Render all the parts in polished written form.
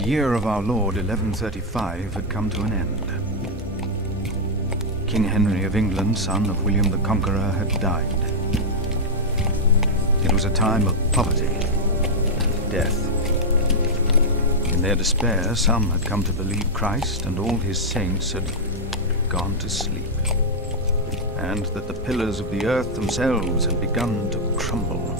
The year of our Lord 1135 had come to an end. King Henry of England, son of William the Conqueror, had died. It was a time of poverty and death. In their despair, some had come to believe Christ and all his saints had gone to sleep, and that the pillars of the earth themselves had begun to crumble.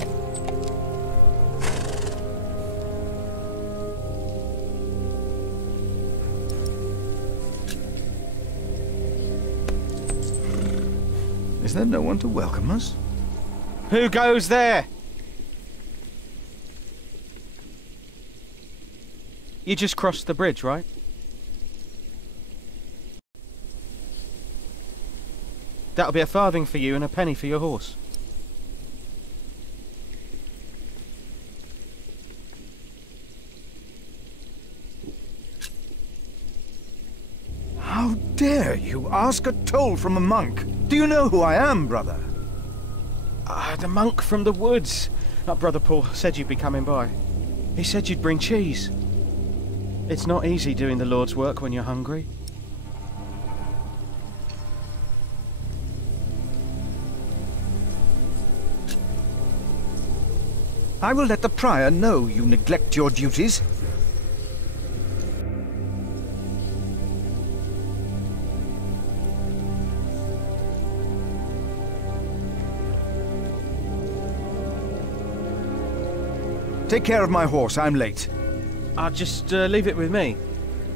Is there no one to welcome us? Who goes there? You just crossed the bridge, right? That'll be a farthing for you and a penny for your horse. How dare you ask a toll from a monk? Do you know who I am, brother? The monk from the woods. Brother Paul said you'd be coming by. He said you'd bring cheese. It's not easy doing the Lord's work when you're hungry. I will let the prior know you neglect your duties. Take care of my horse, I'm late. I'll just leave it with me.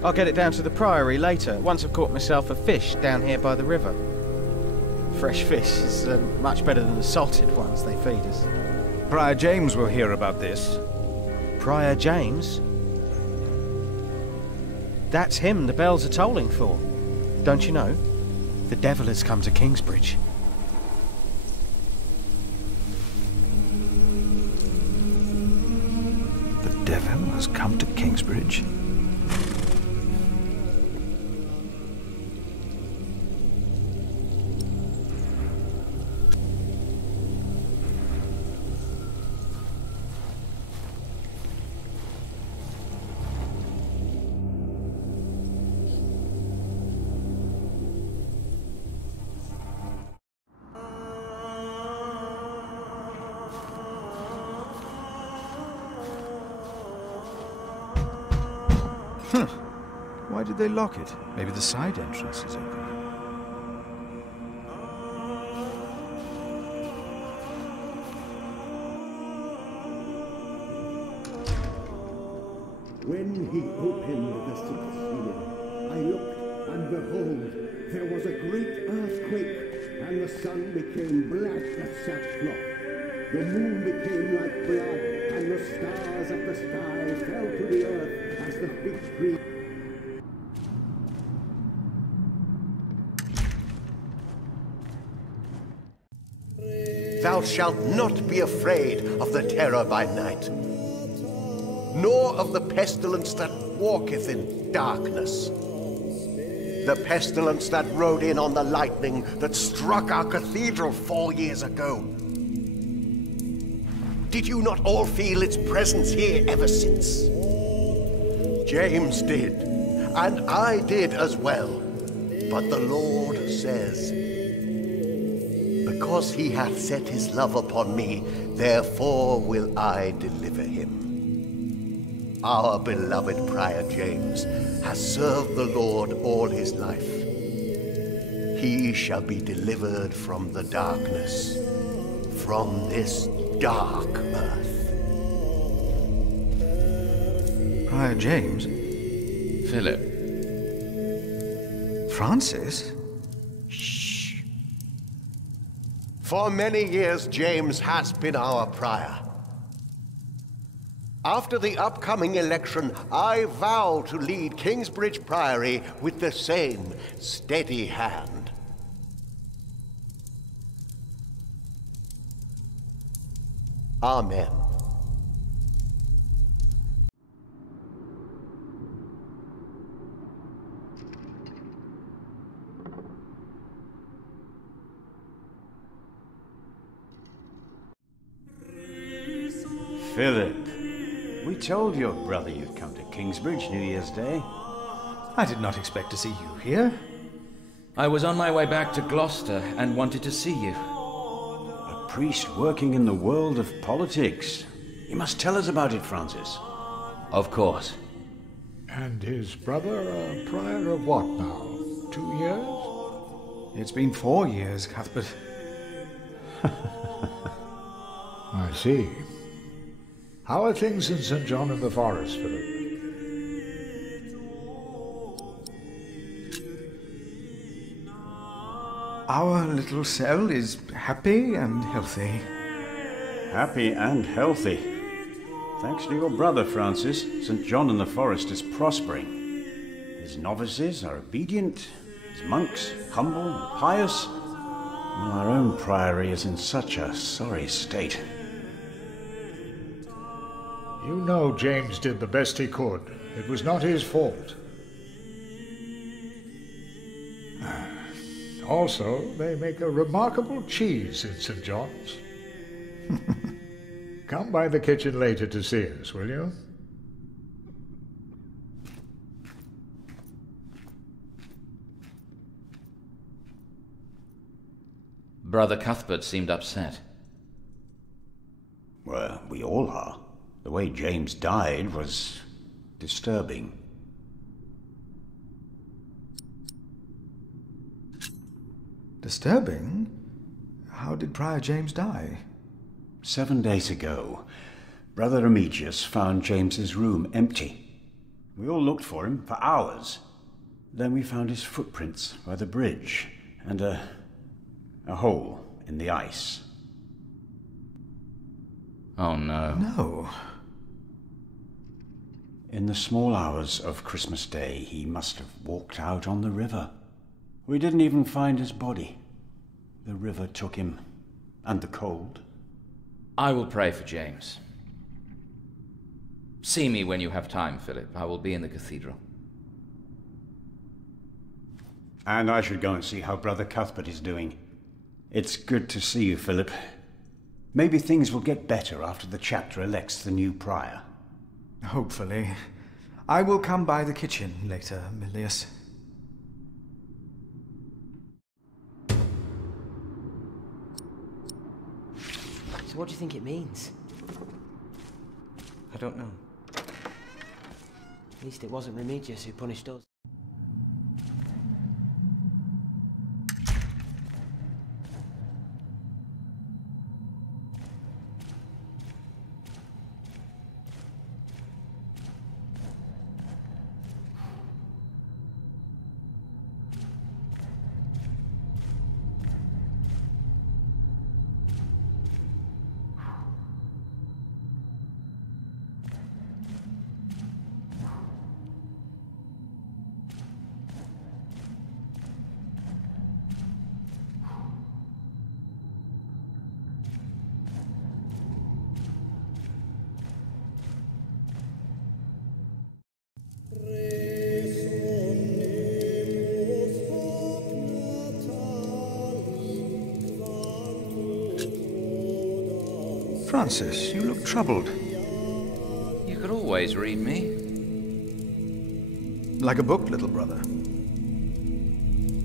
I'll get it down to the priory later, once I've caught myself a fish down here by the river. Fresh fish is much better than the salted ones they feed us. Prior James will hear about this. Prior James? That's him the bells are tolling for. Don't you know? The devil has come to Kingsbridge. The devil has come to Kingsbridge? Huh. Why did they lock it? Maybe the side entrance is open. When he opened the sixth seal, I looked, and behold, there was a great earthquake, and the sun became black as sackcloth. The moon became like blood, and the stars of the sky fell to the earth as the fig tree. Thou shalt not be afraid of the terror by night, nor of the pestilence that walketh in darkness, the pestilence that rode in on the lightning that struck our cathedral 4 years ago. Did you not all feel its presence here ever since? James did, and I did as well. But the Lord says, because he hath set his love upon me, therefore will I deliver him. Our beloved Prior James has served the Lord all his life. He shall be delivered from the darkness, from this dark earth. Prior James? Philip. Francis? Shh. For many years, James has been our prior. After the upcoming election, I vow to lead Kingsbridge Priory with the same steady hand. Amen. Philip. We told your brother you'd come to Kingsbridge New Year's Day. I did not expect to see you here. I was on my way back to Gloucester and wanted to see you. A priest working in the world of politics. You must tell us about it, Francis. Of course. And his brother a prior of what now? 2 years? It's been 4 years, Cuthbert. I see. How are things in St. John in the Forest, Philip? Our little cell is happy and healthy. Happy and healthy. Thanks to your brother, Francis, St. John in the Forest is prospering. His novices are obedient, his monks humble and pious, and our own priory is in such a sorry state. You know James did the best he could. It was not his fault. Also, they make a remarkable cheese in St. John's. Come by the kitchen later to see us, will you? Brother Cuthbert seemed upset. Well, we all are. The way James died was disturbing. Disturbing? How did Prior James die? 7 days ago, Brother Remigius found James's room empty. We all looked for him for hours. Then we found his footprints by the bridge and a hole in the ice. Oh no. No. In the small hours of Christmas Day, he must have walked out on the river. We didn't even find his body. The river took him, and the cold. I will pray for James. See me when you have time, Philip. I will be in the cathedral. And I should go and see how Brother Cuthbert is doing. It's good to see you, Philip. Maybe things will get better after the chapter elects the new prior. Hopefully. I will come by the kitchen later, Milius. So what do you think it means? I don't know. At least it wasn't Remigius who punished us. Francis, you look troubled. You could always read me. Like a book, little brother.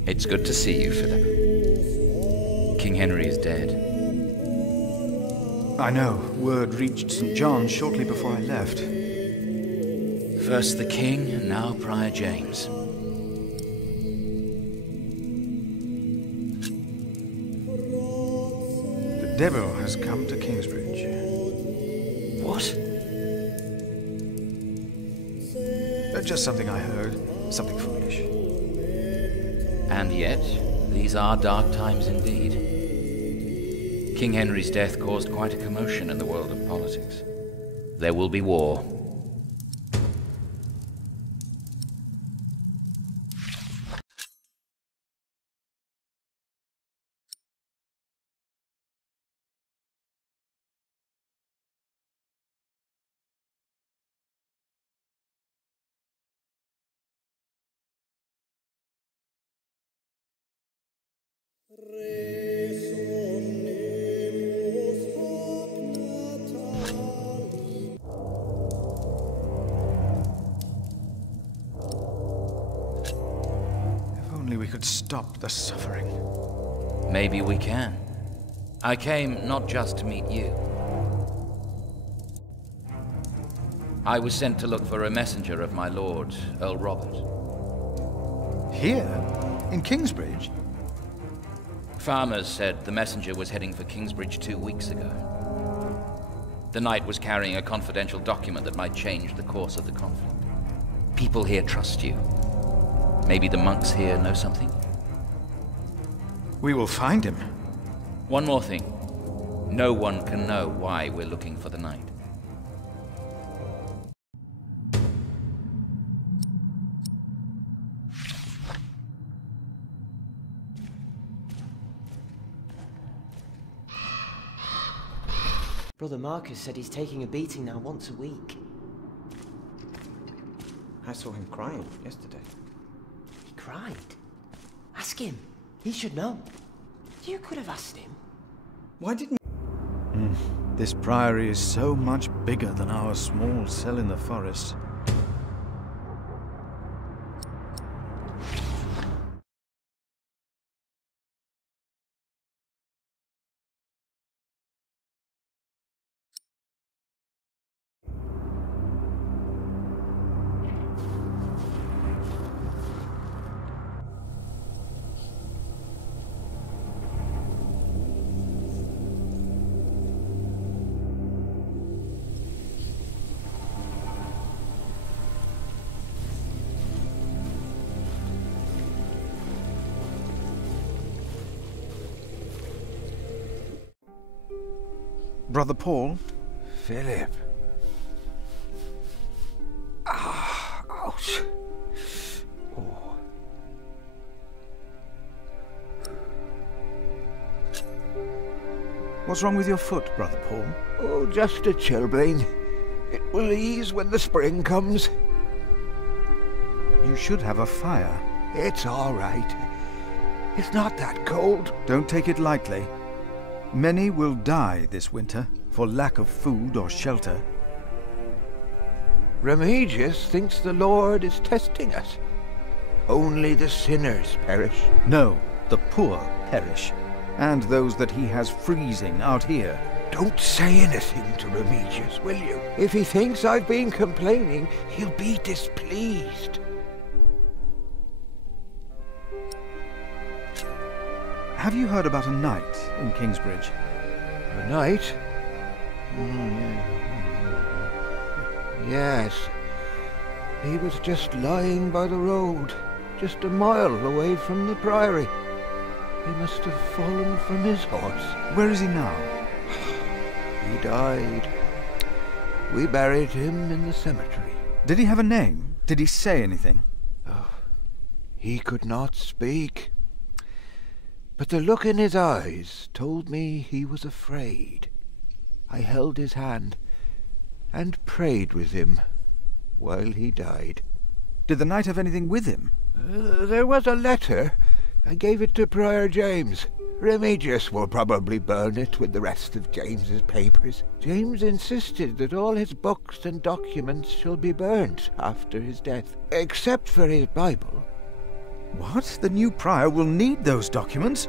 It's good to see you, Philip. King Henry is dead. I know. Word reached St. John's shortly before I left. First the king, and now Prior James. The devil has come to Kingsbridge. What? Just something I heard. Something foolish. And yet, these are dark times indeed. King Henry's death caused quite a commotion in the world of politics. There will be war. stop the suffering. Maybe we can. I came not just to meet you. I was sent to look for a messenger of my lord, Earl Robert. Here? In Kingsbridge? Farmers said the messenger was heading for Kingsbridge 2 weeks ago. The knight was carrying a confidential document that might change the course of the conflict. People here trust you. Maybe the monks here know something? We will find him. One more thing. No one can know why we're looking for the knight. Brother Marcus said he's taking a beating now once a week. I saw him crying yesterday. He cried? Ask him. He should know. You could have asked him. Why didn't... This priory is so much bigger than our small cell in the forest. Brother Paul? Philip. Ah, ouch. Oh. What's wrong with your foot, Brother Paul? Oh, just a chilblain. It will ease when the spring comes. You should have a fire. It's all right. It's not that cold. Don't take it lightly. Many will die this winter for lack of food or shelter. Remigius thinks the Lord is testing us. Only the sinners perish. No, the poor perish, and those that he has freezing out here. Don't say anything to Remigius, will you? If he thinks I've been complaining, he'll be displeased. Have you heard about a knight in Kingsbridge? A knight? Yes. He was just lying by the road, just a mile away from the priory. He must have fallen from his horse. Where is he now? He died. We buried him in the cemetery. Did he have a name? Did he say anything? Oh, he could not speak. But the look in his eyes told me he was afraid. I held his hand and prayed with him while he died. Did the knight have anything with him? There was a letter. I gave it to Prior James. Remigius will probably burn it with the rest of James's papers. James insisted that all his books and documents shall be burnt after his death, except for his Bible. What? The new prior will need those documents?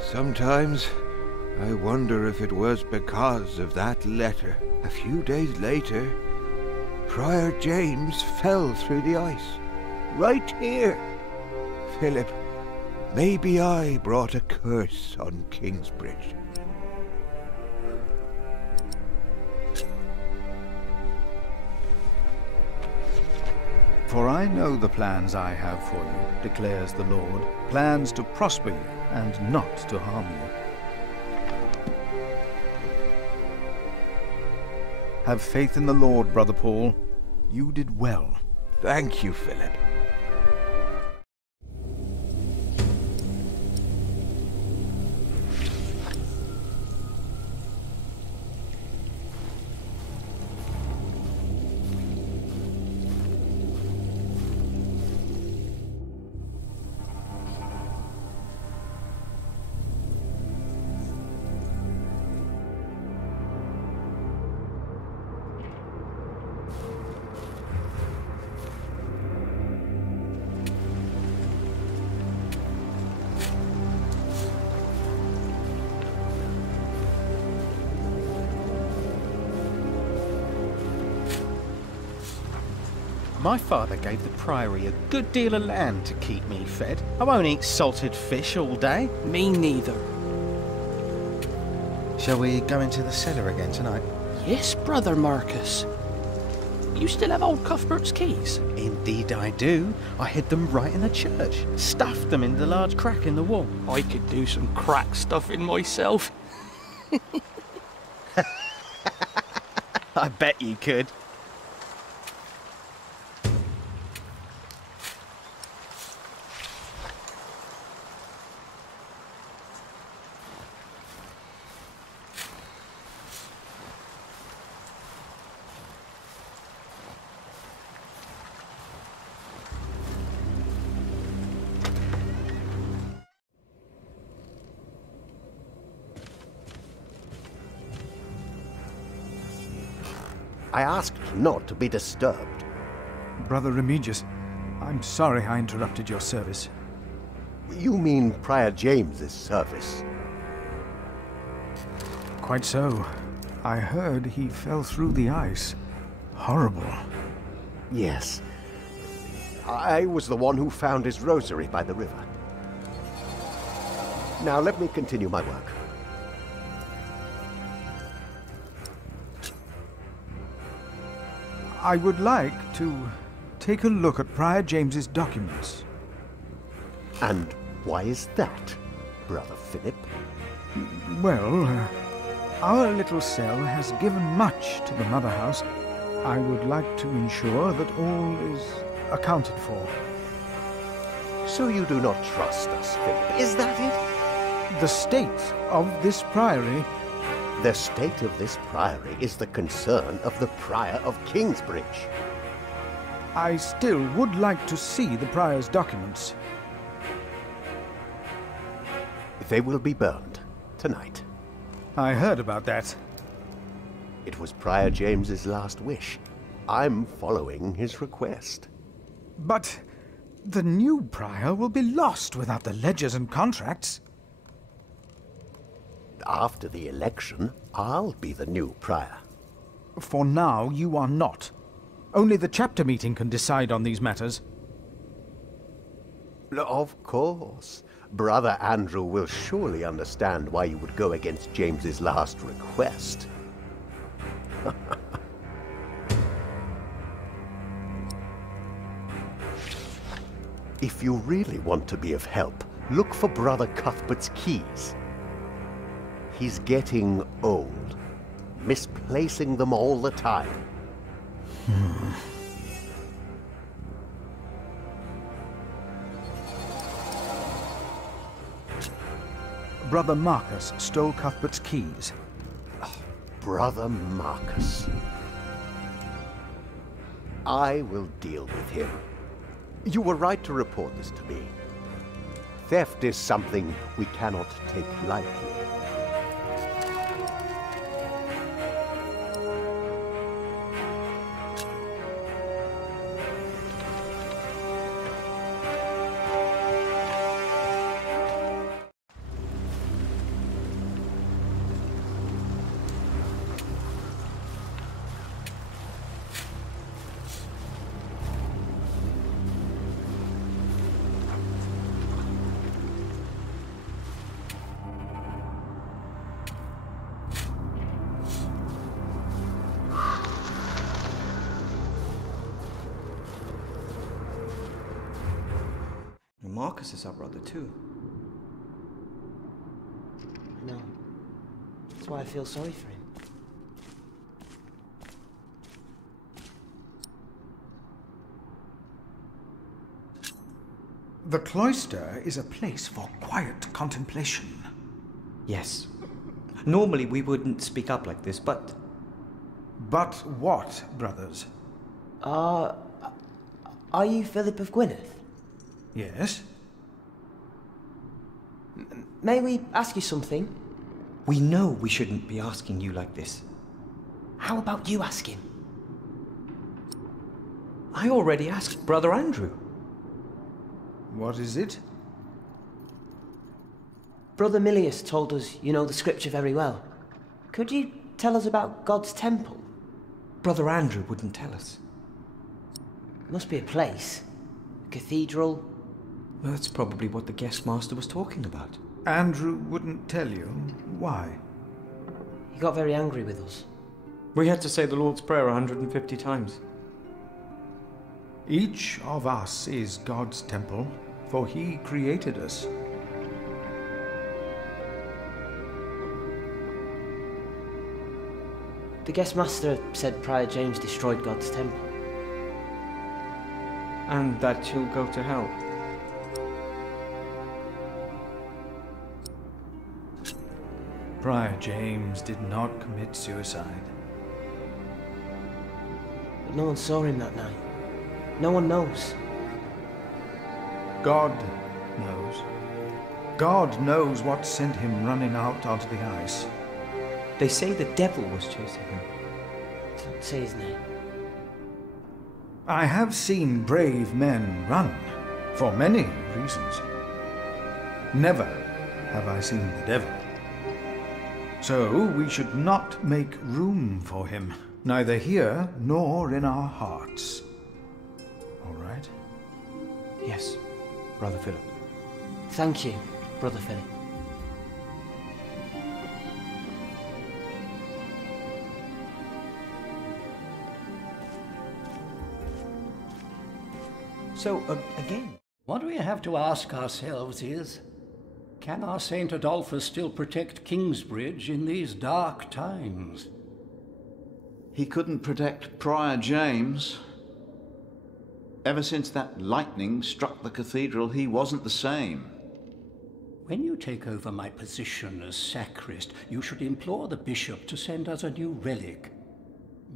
Sometimes I wonder if it was because of that letter. A few days later, Prior James fell through the ice. Right here. Philip, maybe I brought a curse on Kingsbridge. For I know the plans I have for you, declares the Lord, plans to prosper you and not to harm you. Have faith in the Lord, Brother Paul. You did well. Thank you, Philip. My father gave the priory a good deal of land to keep me fed. I won't eat salted fish all day. Me neither. Shall we go into the cellar again tonight? Yes, Brother Marcus. You still have old Cuthbert's keys? Indeed I do. I hid them right in the church. Stuffed them in the large crack in the wall. I could do some crack stuffing myself. I bet you could. I asked not to be disturbed. Brother Remigius, I'm sorry I interrupted your service. You mean Prior James's service? Quite so. I heard he fell through the ice. Horrible. Yes. I was the one who found his rosary by the river. Now let me continue my work. I would like to take a look at Prior James's documents. And why is that, Brother Philip? Well, our little cell has given much to the Mother House. I would like to ensure that all is accounted for. So you do not trust us, Philip, is that it? The state of this priory... The state of this priory is the concern of the Prior of Kingsbridge. I still would like to see the prior's documents. They will be burned tonight. I heard about that. It was Prior James's last wish. I'm following his request. But the new prior will be lost without the ledgers and contracts. After the election, I'll be the new prior. For now, you are not. Only the chapter meeting can decide on these matters. Of course. Brother Andrew will surely understand why you would go against James's last request. If you really want to be of help, look for Brother Cuthbert's keys. He's getting old, misplacing them all the time. Brother Marcus stole Cuthbert's keys. Brother Marcus. I will deal with him. You were right to report this to me. Theft is something we cannot take lightly. Marcus is our brother too. No. That's why I feel sorry for him. The cloister is a place for quiet contemplation. Yes. Normally we wouldn't speak up like this, but... But what, brothers? Are you Philip of Gwynedd? Yes? May we ask you something? We know we shouldn't be asking you like this. How about you ask him? I already asked Brother Andrew. What is it? Brother Milius told us you know the scripture very well. Could you tell us about God's temple? Brother Andrew wouldn't tell us. Must be a place. A cathedral. Well, that's probably what the guest master was talking about. Andrew wouldn't tell you why. He got very angry with us. We had to say the Lord's Prayer 150 times. Each of us is God's temple, for he created us. The guest master said Prior James destroyed God's temple. And that he'll go to hell. Prior James did not commit suicide. But no one saw him that night. No one knows. God knows. God knows what sent him running out onto the ice. They say the devil was chasing him. Don't say his name. I have seen brave men run, for many reasons. Never have I seen the devil. So we should not make room for him, neither here nor in our hearts. All right? Yes, Brother Philip. Thank you, Brother Philip. So, again... What we have to ask ourselves is, can our Saint Adolphus still protect Kingsbridge in these dark times? He couldn't protect Prior James. Ever since that lightning struck the cathedral, he wasn't the same. When you take over my position as sacrist, you should implore the bishop to send us a new relic.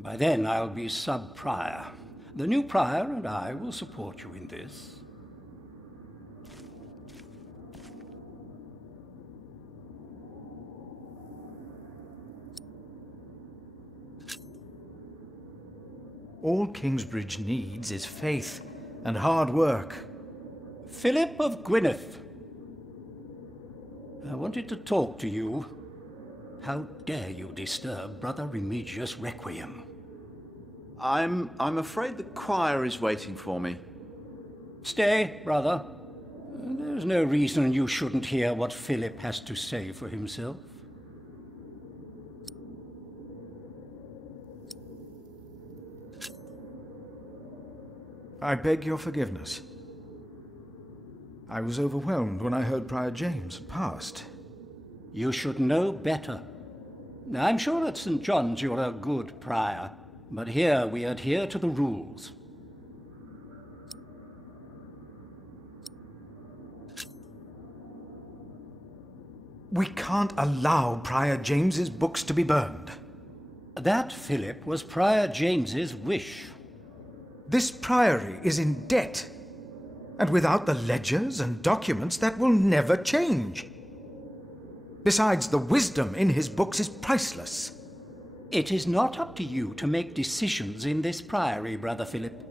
By then I'll be sub-prior. The new prior and I will support you in this. All Kingsbridge needs is faith and hard work. Philip of Gwynedd, I wanted to talk to you. How dare you disturb Brother Remigius' requiem? I'm afraid the choir is waiting for me. Stay, brother. There's no reason you shouldn't hear what Philip has to say for himself. I beg your forgiveness. I was overwhelmed when I heard Prior James had passed. You should know better. I'm sure at St. John's you're a good prior, but here we adhere to the rules. We can't allow Prior James's books to be burned. That, Philip, was Prior James's wish. This priory is in debt, and without the ledgers and documents, that will never change. Besides, the wisdom in his books is priceless. It is not up to you to make decisions in this priory, Brother Philip.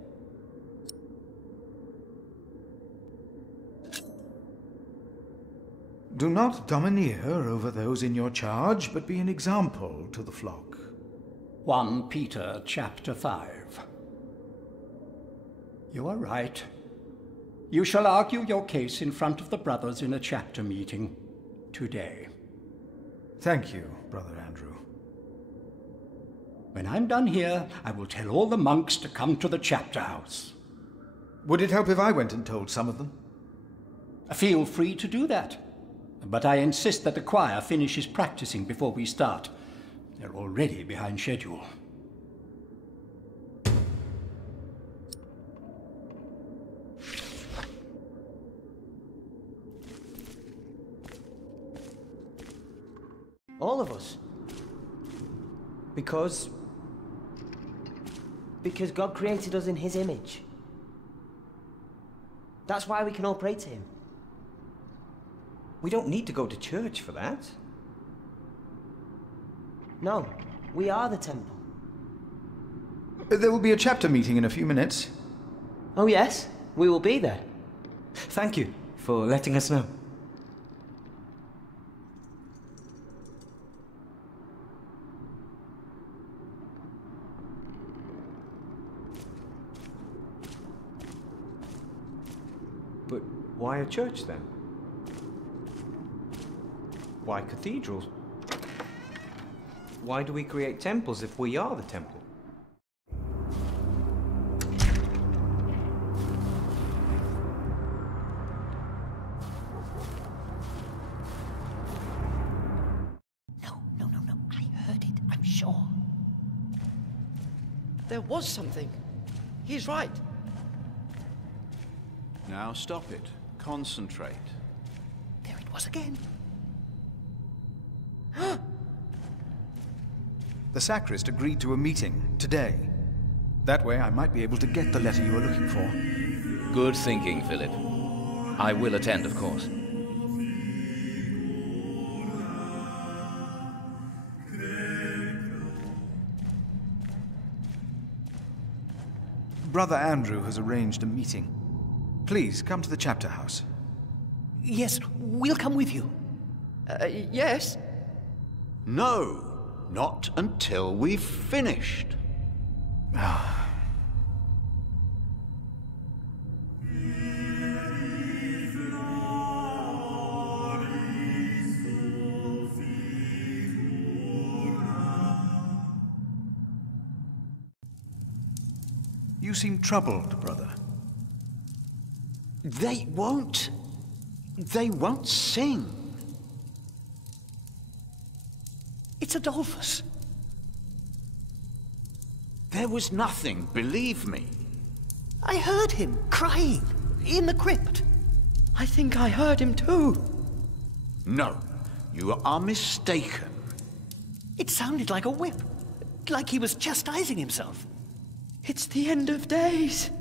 Do not domineer over those in your charge, but be an example to the flock. 1 Peter chapter 5. You are right. You shall argue your case in front of the brothers in a chapter meeting today. Thank you, Brother Andrew. When I'm done here, I will tell all the monks to come to the chapter house. Would it help if I went and told some of them? Feel free to do that. But I insist that the choir finishes practicing before we start. They're already behind schedule. All of us. Because God created us in his image. That's why we can all pray to him. we don't need to go to church for that. No, we are the temple. There will be a chapter meeting in a few minutes. Oh yes, we will be there. Thank you for letting us know. Why a church then? Why cathedrals? Why do we create temples if we are the temple? No. I heard it, I'm sure. There was something. He's right. Now stop it. Concentrate. There it was again. The sacrist agreed to a meeting today. That way I might be able to get the letter you were looking for. Good thinking, Philip. I will attend, of course. Brother Andrew has arranged a meeting. Please, come to the chapter house. Yes, we'll come with you. Yes? No, not until we've finished. You seem troubled, brother. They won't sing. It's Adolphus. There was nothing, believe me. I heard him crying in the crypt. I think I heard him too. No, you are mistaken. It sounded like a whip, like he was chastising himself. It's the end of days.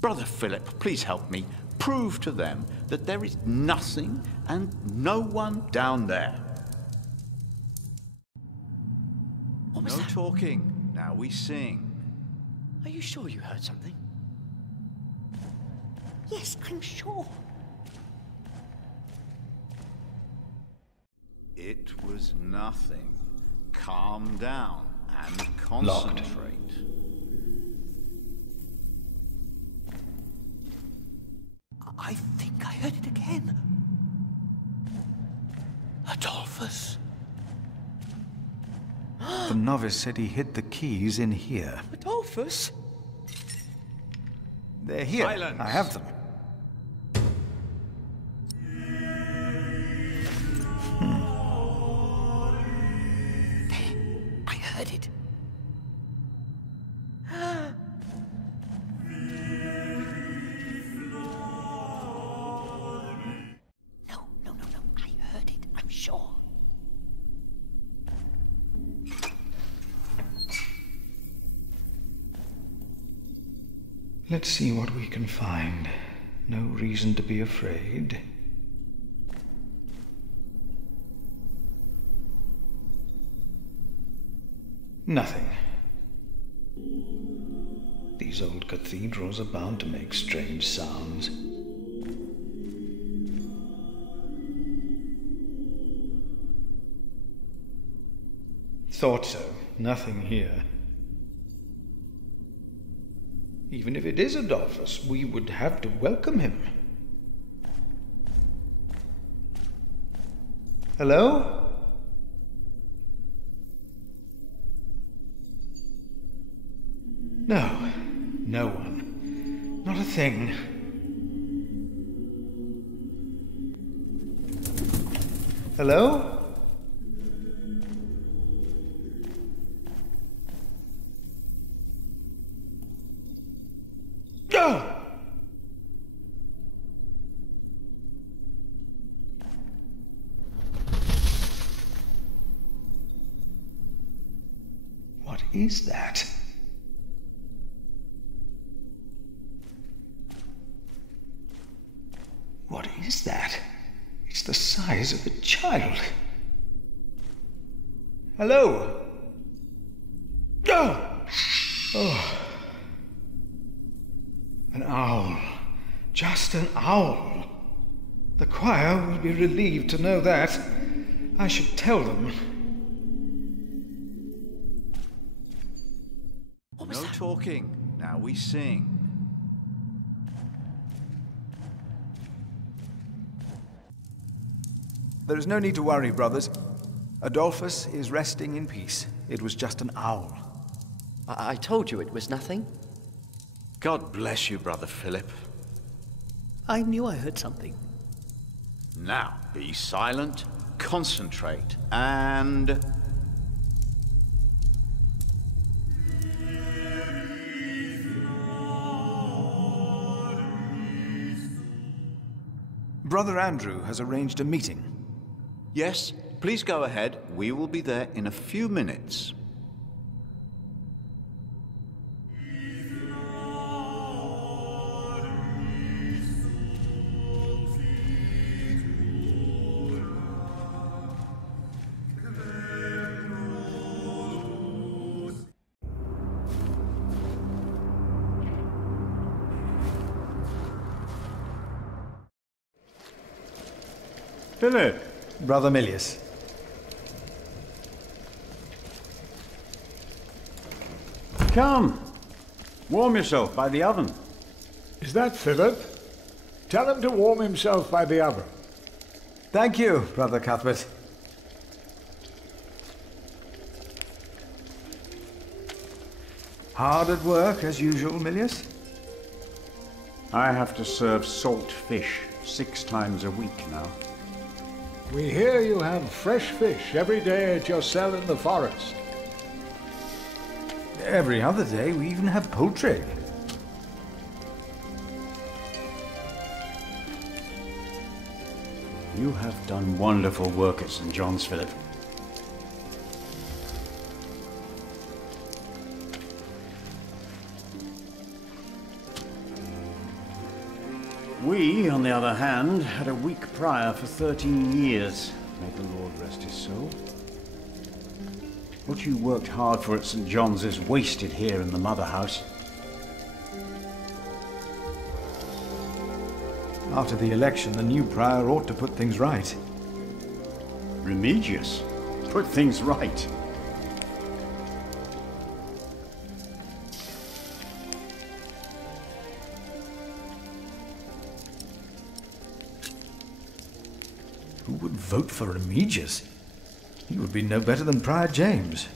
Brother Philip, please help me. Prove to them that there is nothing and no one down there. What was no that? talking. Now we sing. Are you sure you heard something? Yes, I'm sure. It was nothing. Calm down and concentrate. I think I heard it again. Adolphus. The novice said he hid the keys in here. Adolphus? They're here. Silence. I have them. I heard it. No. I heard it, I'm sure. Let's see what we can find. No reason to be afraid. Nothing. These old cathedrals are bound to make strange sounds. Thought so. Nothing here. Even if it is Adolphus, we would have to welcome him. Hello? No. No one. Not a thing. Hello? What is that? What is that? It's the size of a child. Hello? Oh. An owl. Just an owl. The choir will be relieved to know that. I should tell them. No talking. Now we sing. There is no need to worry, brothers. Adolphus is resting in peace. It was just an owl. I told you it was nothing. God bless you, Brother Philip. I knew I heard something. Now, be silent, concentrate, and... Brother Andrew has arranged a meeting. Yes, please go ahead. We will be there in a few minutes. Philip! Brother Milius. Come! Warm yourself by the oven. Is that Philip? Tell him to warm himself by the oven. Thank you, Brother Cuthbert. Hard at work, as usual, Milius? I have to serve salt fish 6 times a week now. We hear you have fresh fish every day at your cell in the forest. Every other day, we even have poultry. You have done wonderful work at St. John's, Philip. We, on the other hand, had a weak prior for 13 years. May the Lord rest his soul. What you worked hard for at St. John's is wasted here in the mother house. After the election, the new prior ought to put things right. Remigius? Put things right? Who would vote for Remigius? He would be no better than Prior James.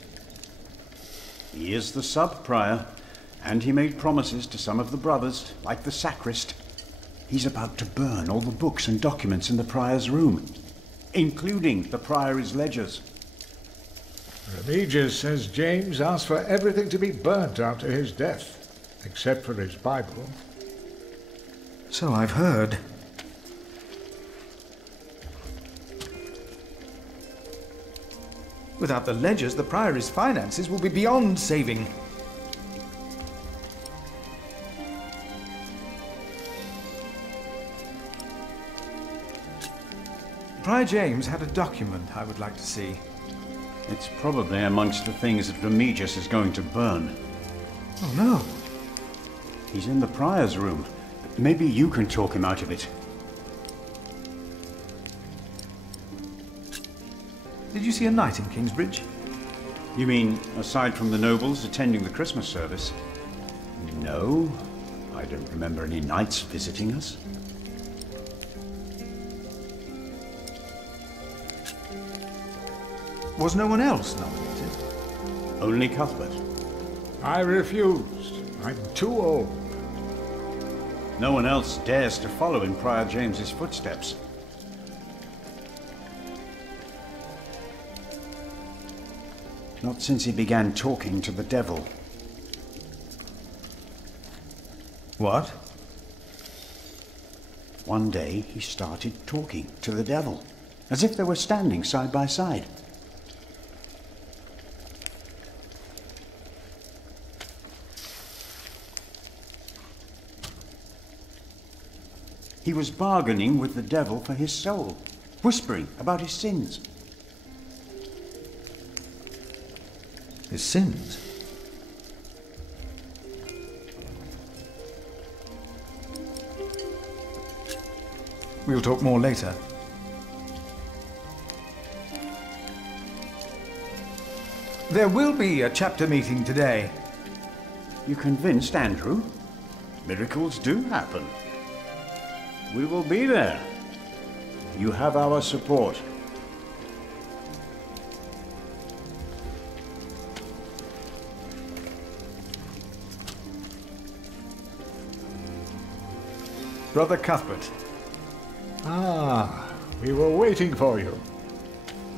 He is the sub-prior, and he made promises to some of the brothers, like the sacrist. He's about to burn all the books and documents in the prior's room, including the priory's ledgers. Remigius says James asked for everything to be burnt after his death, except for his Bible. So I've heard. Without the ledgers, the priory's finances will be beyond saving. Prior James had a document I would like to see. It's probably amongst the things that Remigius is going to burn. Oh no. He's in the prior's room. Maybe you can talk him out of it. Did you see a knight in Kingsbridge? You mean, aside from the nobles attending the Christmas service? No, I don't remember any knights visiting us. Was no one else nominated? Only Cuthbert. I refused. I'm too old. No one else dares to follow in Prior James's footsteps. Not since he began talking to the devil. What? One day he started talking to the devil, as if they were standing side by side. He was bargaining with the devil for his soul, whispering about his sins. His sins? We'll talk more later. There will be a chapter meeting today. You convinced Andrew? Miracles do happen. We will be there. You have our support. Brother Cuthbert. Ah, we were waiting for you.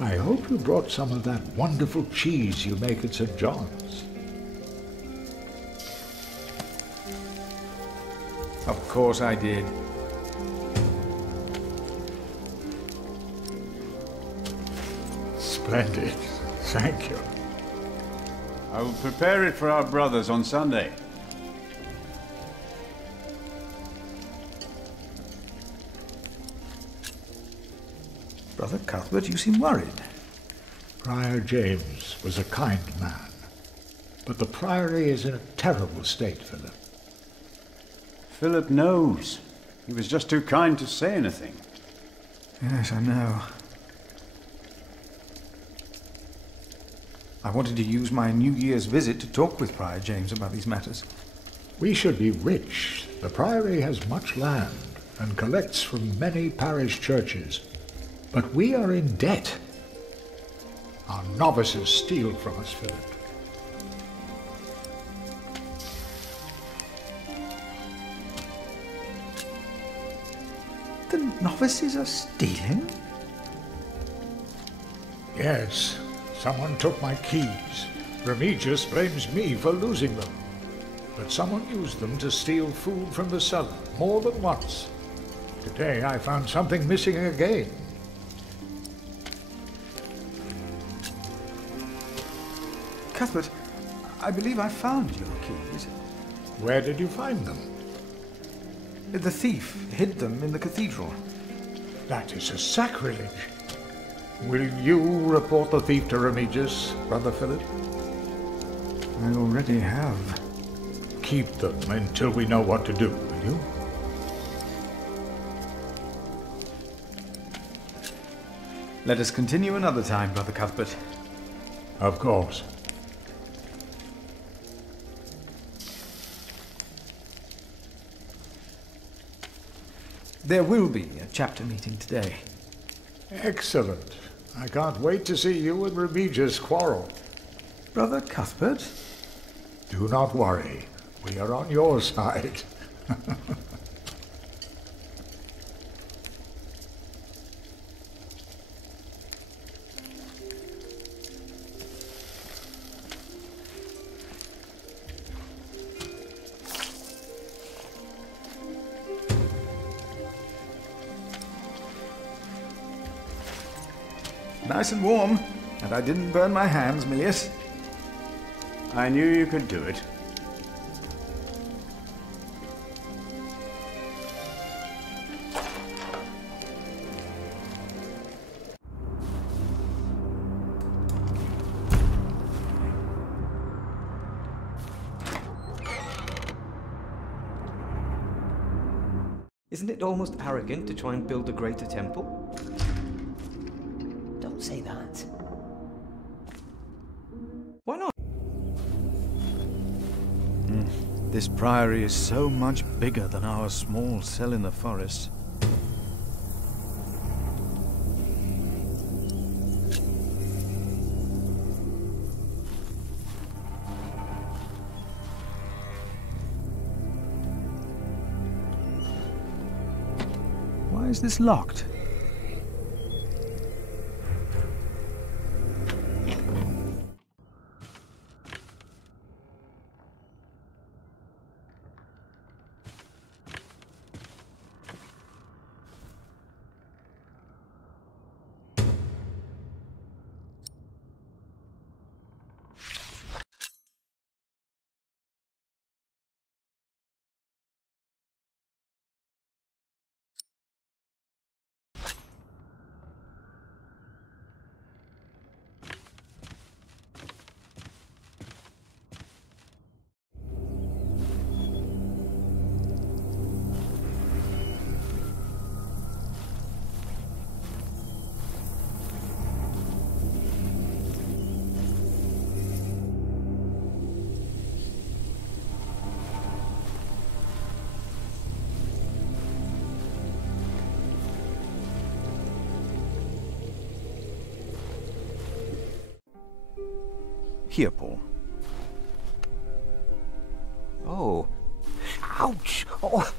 I hope you brought some of that wonderful cheese you make at St. John's. Of course I did. Splendid. Thank you. I will prepare it for our brothers on Sunday. Brother Cuthbert, you seem worried. Prior James was a kind man, but the priory is in a terrible state, Philip. Philip knows. He was just too kind to say anything. Yes, I know. I wanted to use my New Year's visit to talk with Prior James about these matters. We should be rich. The priory has much land and collects from many parish churches. But we are in debt. Our novices steal from us, Philip. The novices are stealing? Yes. Someone took my keys. Remigius blames me for losing them. But someone used them to steal food from the cellar more than once. Today I found something missing again. Cuthbert, I believe I found your keys. Where did you find them? The thief hid them in the cathedral. That is a sacrilege. Will you report the thief to Remigius, Brother Philip? I already have. Keep them until we know what to do, will you? Let us continue another time, Brother Cuthbert. Of course. There will be a chapter meeting today. Excellent. I can't wait to see you and Remigius quarrel. Brother Cuthbert? Do not worry. We are on your side. Nice and warm, and I didn't burn my hands, Milius. I knew you could do it. Isn't it almost arrogant to try and build a greater temple? Don't say that. Why not? This priory is so much bigger than our small cell in the forest. Why is this locked? Here, Paul. Oh. Ouch! Oh.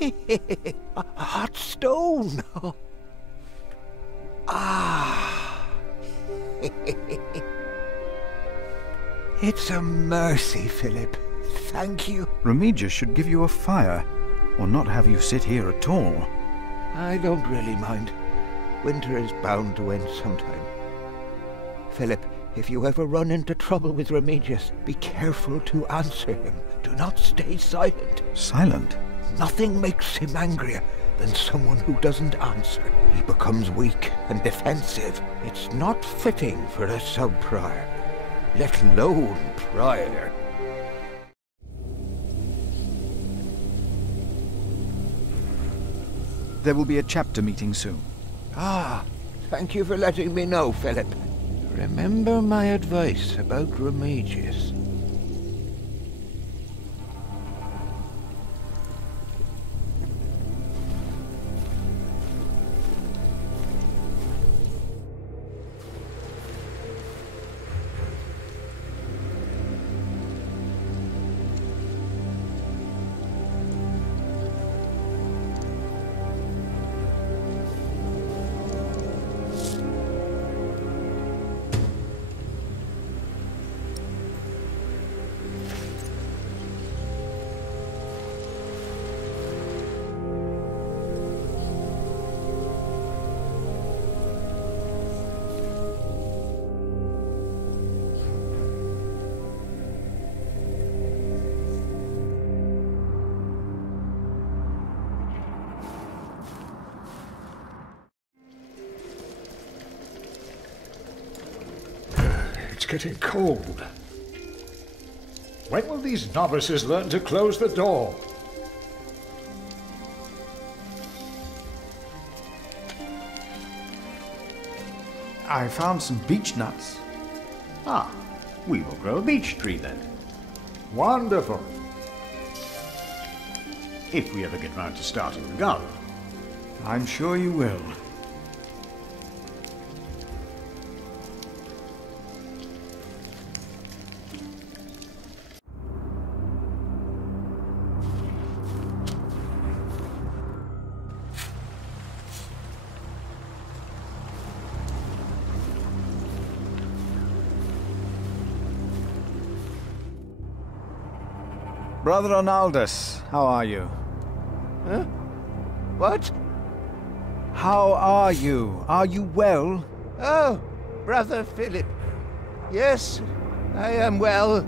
A hot stone. Ah. It's a mercy, Philip. Thank you. Remigius should give you a fire, or not have you sit here at all. I don't really mind. Winter is bound to end sometime. Philip, if you ever run into trouble with Remigius, be careful to answer him. Do not stay silent. Silent? Nothing makes him angrier than someone who doesn't answer. He becomes weak and defensive. It's not fitting for a sub-prior, let alone prior. There will be a chapter meeting soon. Ah, thank you for letting me know, Philip. Remember my advice about Remigius. It's getting cold. When will these novices learn to close the door? I found some beech nuts. Ah, we will grow a beech tree then. Wonderful. If we ever get round to starting the garden. I'm sure you will. Brother Arnaldus, how are you? Huh? What? How are you? Are you well? Oh, Brother Philip. Yes, I am well.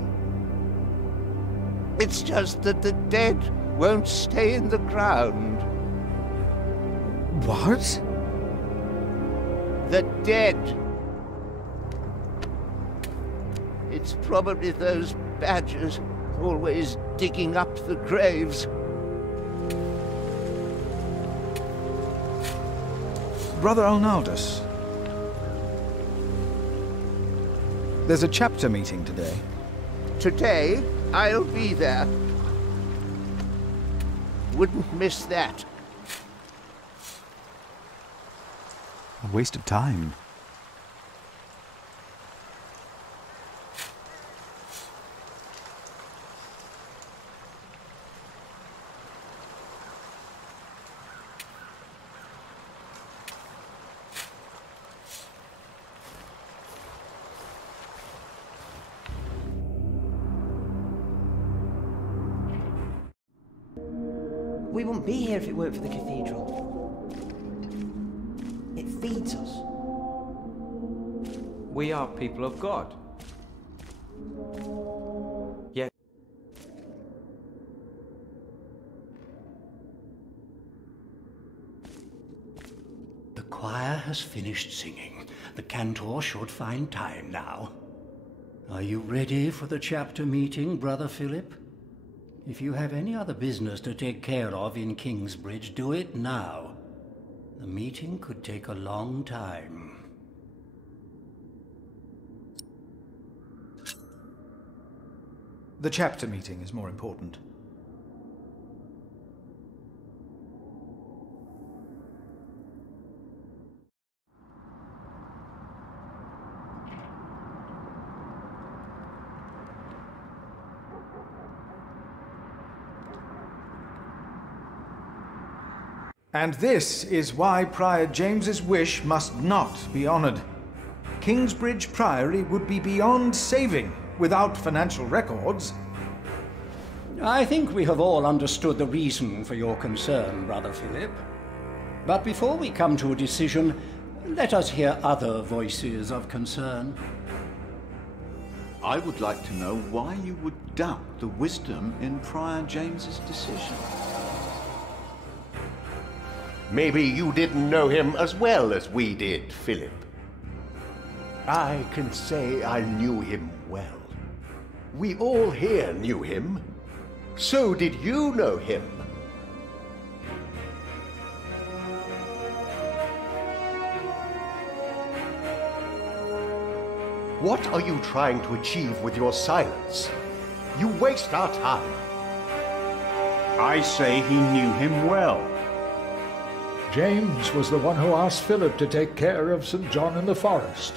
It's just that the dead won't stay in the ground. What? The dead. It's probably those badgers always digging up the graves. Brother Arnaldus, there's a chapter meeting today. Today, I'll be there. Wouldn't miss that. A waste of time. We wouldn't be here if it weren't for the cathedral. It feeds us. We are people of God. Yet The choir has finished singing. The cantor should find time now. Are you ready for the chapter meeting, Brother Philip? If you have any other business to take care of in Kingsbridge, do it now. The meeting could take a long time. The chapter meeting is more important. And this is why Prior James's wish must not be honored. Kingsbridge Priory would be beyond saving without financial records. I think we have all understood the reason for your concern, Brother Philip. But before we come to a decision, let us hear other voices of concern. I would like to know why you would doubt the wisdom in Prior James's decision. Maybe you didn't know him as well as we did, Philip. I can say I knew him well. We all here knew him. So did you know him. What are you trying to achieve with your silence? You waste our time. I say he knew him well. James was the one who asked Philip to take care of St. John in the Forest.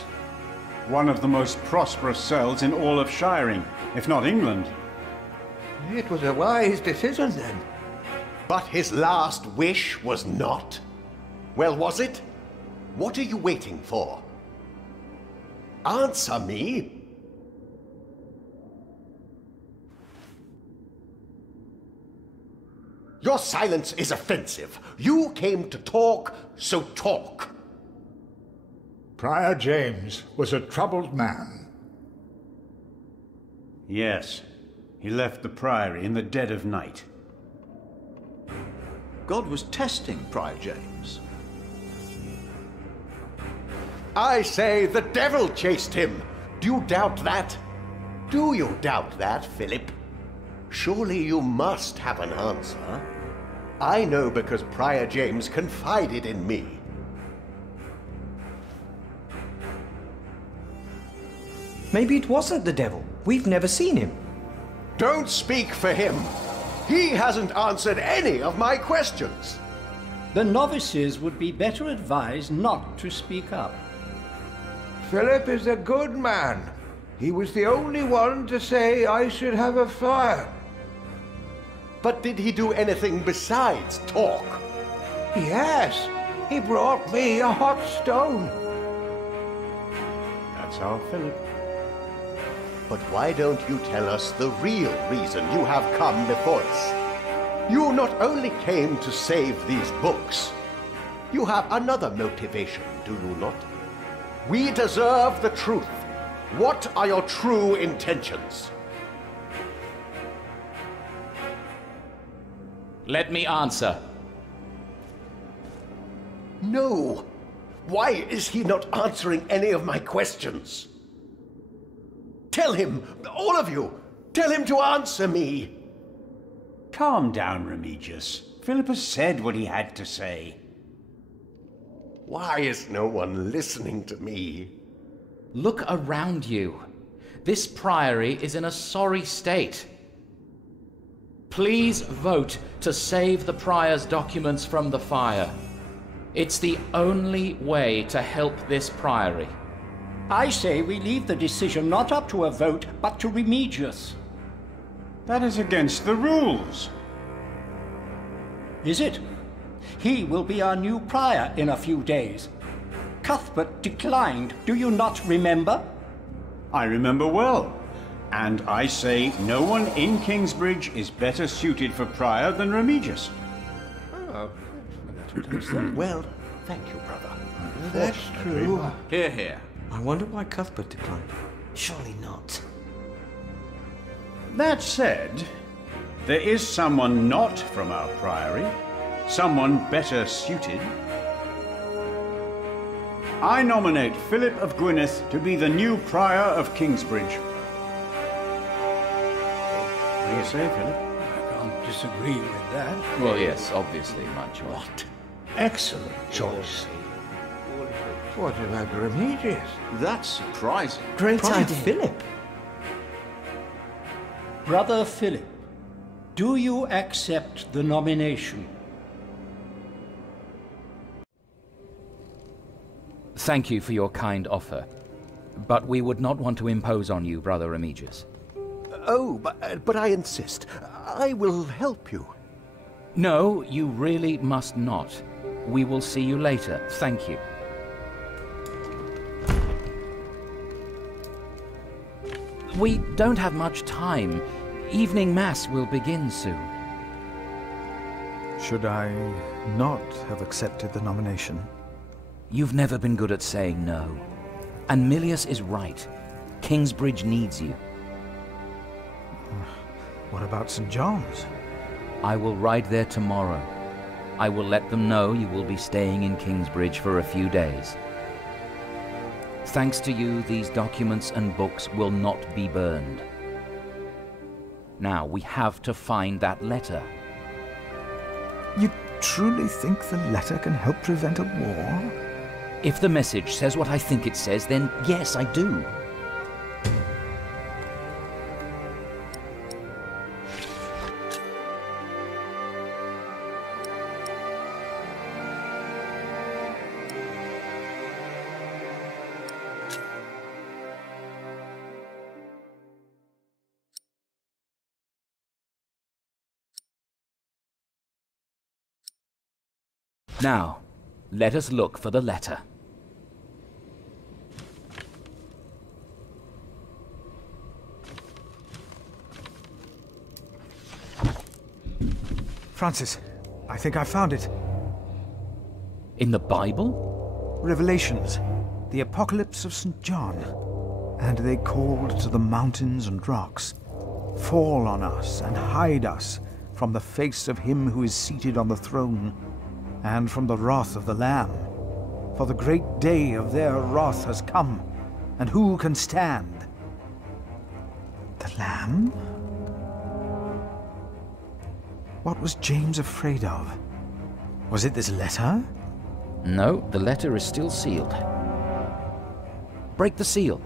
One of the most prosperous cells in all of Shiring, if not England. It was a wise decision then. But his last wish was not. Well, was it? What are you waiting for? Answer me. Your silence is offensive. You came to talk, so talk. Prior James was a troubled man. Yes, he left the priory in the dead of night. God was testing Prior James. I say the devil chased him. Do you doubt that? Do you doubt that, Philip? Surely you must have an answer. I know because Prior James confided in me. Maybe it wasn't the devil. We've never seen him. Don't speak for him. He hasn't answered any of my questions. The novices would be better advised not to speak up. Philip is a good man. He was the only one to say I should have a fire. But did he do anything besides talk? Yes, he brought me a hot stone. That's our Philip. But why don't you tell us the real reason you have come before us? You not only came to save these books, you have another motivation, do you not? We deserve the truth. What are your true intentions? Let me answer. No. Why is he not answering any of my questions? Tell him, all of you, tell him to answer me. Calm down, Remigius. Philip has said what he had to say. Why is no one listening to me? Look around you. This priory is in a sorry state. Please vote to save the prior's documents from the fire. It's the only way to help this priory. I say we leave the decision not up to a vote, but to Remigius. That is against the rules. Is it? He will be our new prior in a few days. Cuthbert declined, do you not remember? I remember well. And I say no one in Kingsbridge is better suited for prior than Remigius. Oh, well, thank you, brother. That's true. Hear, hear. I wonder why Cuthbert declined. Surely not. That said, there is someone not from our priory, someone better suited. I nominate Philip of Gwynedd to be the new prior of Kingsbridge. What do you say, Philip? I can't disagree with that. Well, yes, obviously, my choice. What? Excellent choice. What about Remigius? That's surprising. Great idea. Philip. Brother Philip, do you accept the nomination? Thank you for your kind offer, but we would not want to impose on you, Brother Remigius. Oh, but I insist. I will help you. No, you really must not. We will see you later. Thank you. We don't have much time. Evening Mass will begin soon. Should I not have accepted the nomination? You've never been good at saying no. And Milius is right. Kingsbridge needs you. What about St. John's? I will ride there tomorrow. I will let them know you will be staying in Kingsbridge for a few days. Thanks to you, these documents and books will not be burned. Now, we have to find that letter. You truly think the letter can help prevent a war? If the message says what I think it says, then yes, I do. Now, let us look for the letter. Francis, I think I found it. In the Bible? Revelations, the Apocalypse of St. John. And they called to the mountains and rocks, "Fall on us and hide us from the face of him who is seated on the throne, and from the wrath of the Lamb. For the great day of their wrath has come, and who can stand?" The Lamb? What was James afraid of? Was it this letter? No, the letter is still sealed. Break the seal.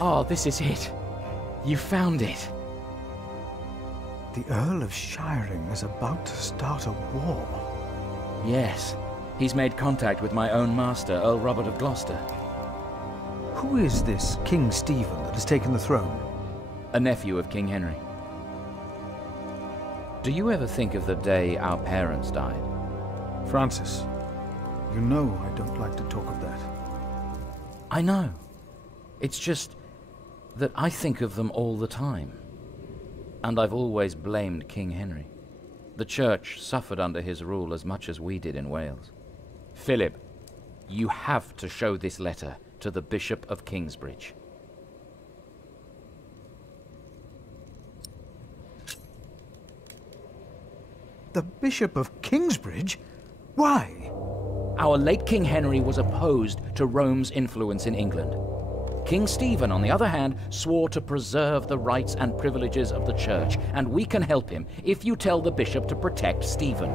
Oh, this is it. You found it. The Earl of Shiring is about to start a war. Yes. He's made contact with my own master, Earl Robert of Gloucester. Who is this King Stephen that has taken the throne? A nephew of King Henry. Do you ever think of the day our parents died? Francis, you know I don't like to talk of that. I know. It's just that I think of them all the time. And I've always blamed King Henry. The Church suffered under his rule as much as we did in Wales. Philip, you have to show this letter to the Bishop of Kingsbridge. The Bishop of Kingsbridge? Why? Our late King Henry was opposed to Rome's influence in England. King Stephen, on the other hand, swore to preserve the rights and privileges of the Church, and we can help him if you tell the bishop to protect Stephen.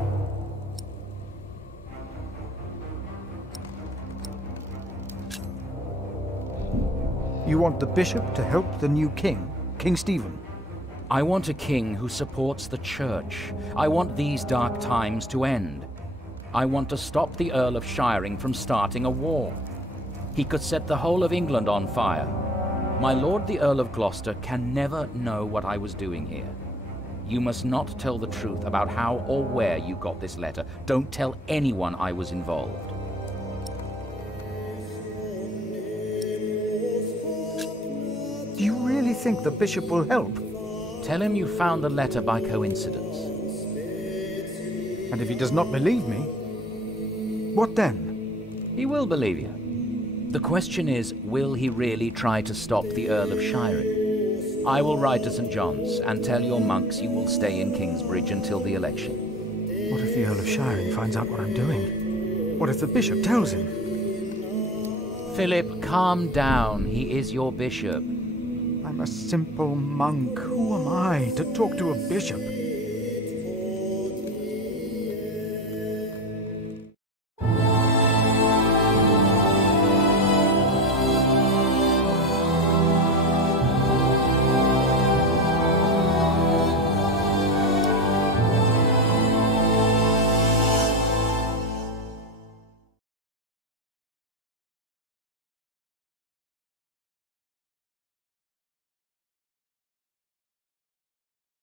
You want the bishop to help the new king, King Stephen? I want a king who supports the Church. I want these dark times to end. I want to stop the Earl of Shiring from starting a war. He could set the whole of England on fire. My lord the Earl of Gloucester can never know what I was doing here. You must not tell the truth about how or where you got this letter. Don't tell anyone I was involved. Do you really think the bishop will help? Tell him you found the letter by coincidence. And if he does not believe me, what then? He will believe you. The question is, will he really try to stop the Earl of Shiring? I will ride to St. John's and tell your monks you will stay in Kingsbridge until the election. What if the Earl of Shiring finds out what I'm doing? What if the bishop tells him? Philip, calm down. He is your bishop. I'm a simple monk. Who am I to talk to a bishop?